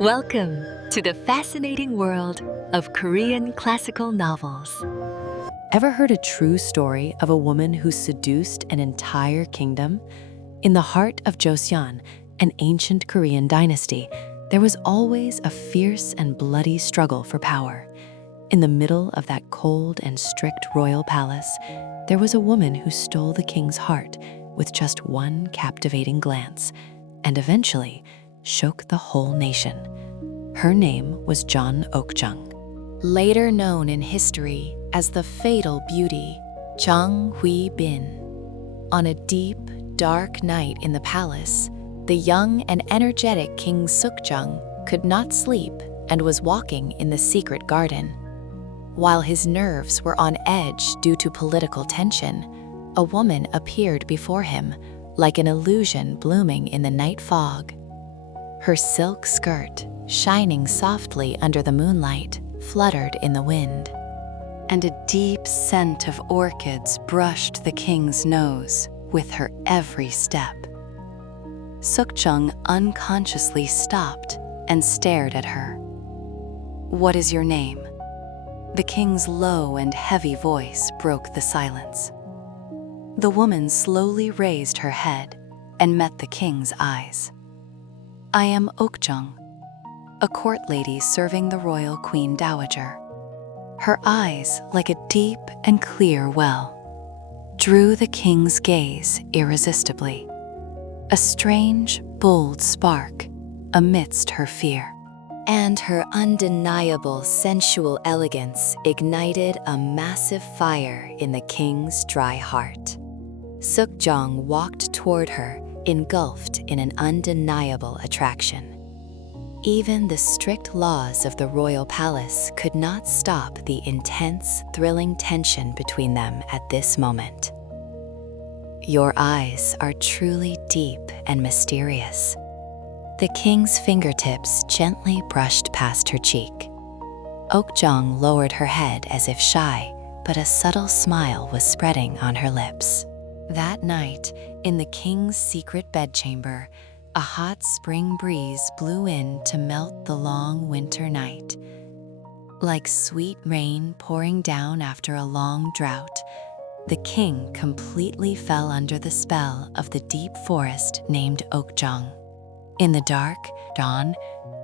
Welcome to the fascinating world of Korean classical novels. Ever heard a true story of a woman who seduced an entire kingdom? In the heart of Joseon, an ancient Korean dynasty, there was always a fierce and bloody struggle for power. In the middle of that cold and strict royal palace, there was a woman who stole the king's heart with just one captivating glance, and eventually shook the whole nation. Her name was Jang Ok-jeong. Later known in history as the Fatal Beauty, Jang Hui-bin. On a deep, dark night in the palace, the young and energetic King Sukjong could not sleep and was walking in the secret garden. While his nerves were on edge due to political tension, a woman appeared before him, like an illusion blooming in the night fog. Her silk skirt, shining softly under the moonlight, fluttered in the wind, and a deep scent of orchids brushed the king's nose with her every step. Sukjong unconsciously stopped and stared at her. "What is your name?" The king's low and heavy voice broke the silence. The woman slowly raised her head and met the king's eyes. "I am Ok-jeong, a court lady serving the royal queen dowager." Her eyes, like a deep and clear well, drew the king's gaze irresistibly, a strange, bold spark amidst her fear. And her undeniable sensual elegance ignited a massive fire in the king's dry heart. Sukjong walked toward her, engulfed in an undeniable attraction. Even the strict laws of the royal palace could not stop the intense, thrilling tension between them at this moment. "Your eyes are truly deep and mysterious." The king's fingertips gently brushed past her cheek. Ok-jeong lowered her head as if shy, but a subtle smile was spreading on her lips. That night, in the king's secret bedchamber, a hot spring breeze blew in to melt the long winter night. Like sweet rain pouring down after a long drought, the king completely fell under the spell of the deep forest named Ok-jeong. In the dark dawn,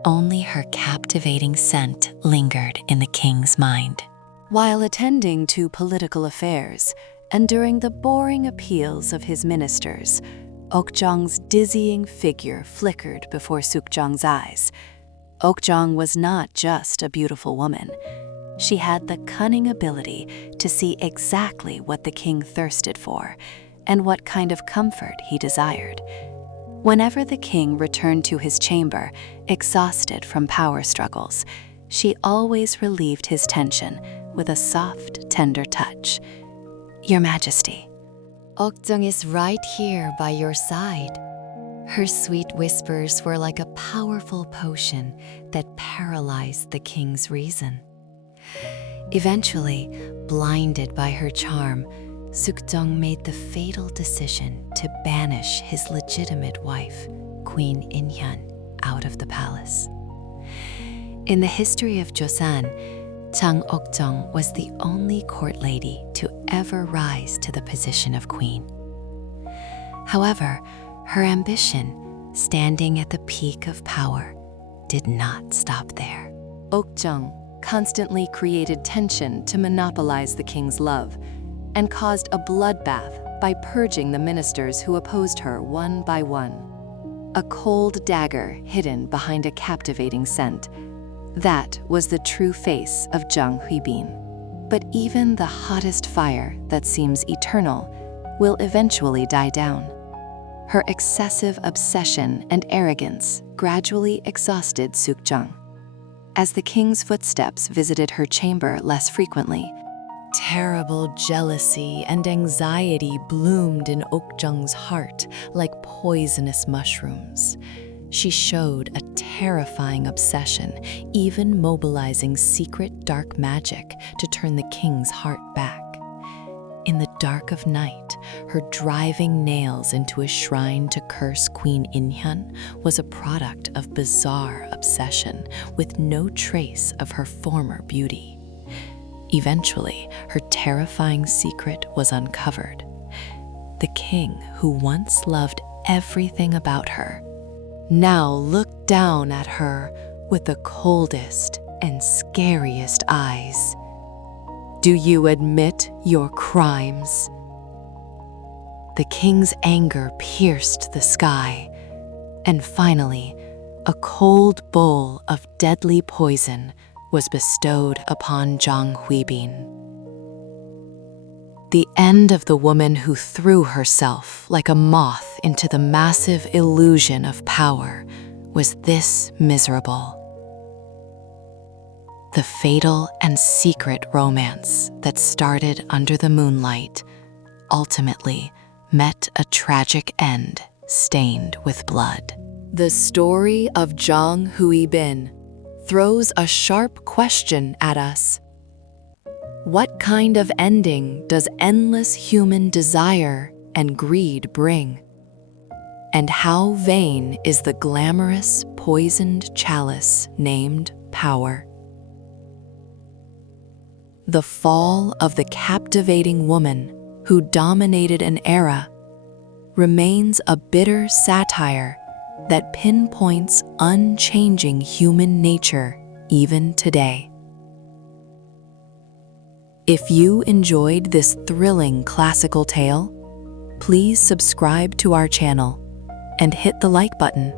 only her captivating scent lingered in the king's mind. While attending to political affairs and during the boring appeals of his ministers, Ok-jeong's dizzying figure flickered before Sukjong's eyes. Ok-jeong was not just a beautiful woman. She had the cunning ability to see exactly what the king thirsted for and what kind of comfort he desired. Whenever the king returned to his chamber, exhausted from power struggles, she always relieved his tension with a soft, tender touch. "Your Majesty, Ok-jeong is right here by your side." Her sweet whispers were like a powerful potion that paralyzed the king's reason. Eventually, blinded by her charm, Sukjong made the fatal decision to banish his legitimate wife, Queen In-hyun, out of the palace. In the history of Joseon, Jang Ok-jeong was the only court lady to ever rise to the position of queen. However, her ambition, standing at the peak of power, did not stop there. Ok-jeong constantly created tension to monopolize the king's love and caused a bloodbath by purging the ministers who opposed her one by one. A cold dagger hidden behind a captivating scent. That was the true face of Jang Hui-bin. But even the hottest fire that seems eternal will eventually die down. Her excessive obsession and arrogance gradually exhausted Sukjong. As the king's footsteps visited her chamber less frequently, terrible jealousy and anxiety bloomed in Ok-jeong's heart like poisonous mushrooms. She showed a terrifying obsession, even mobilizing secret dark magic to turn the king's heart back. In the dark of night, her driving nails into a shrine to curse Queen Inhyun was a product of bizarre obsession with no trace of her former beauty. Eventually, her terrifying secret was uncovered. The king, who once loved everything about her, now looked down at her with the coldest and scariest eyes. "Do you admit your crimes?" The king's anger pierced the sky, and finally, a cold bowl of deadly poison was bestowed upon Jang Hui-bin. The end of the woman who threw herself like a moth into the massive illusion of power was this miserable. The fatal and secret romance that started under the moonlight ultimately met a tragic end stained with blood. The story of Jang Hui-bin throws a sharp question at us. What kind of ending does endless human desire and greed bring? And how vain is the glamorous, poisoned chalice named power? The fall of the captivating woman who dominated an era remains a bitter satire that pinpoints unchanging human nature even today. If you enjoyed this thrilling classical tale, please subscribe to our channel and hit the like button.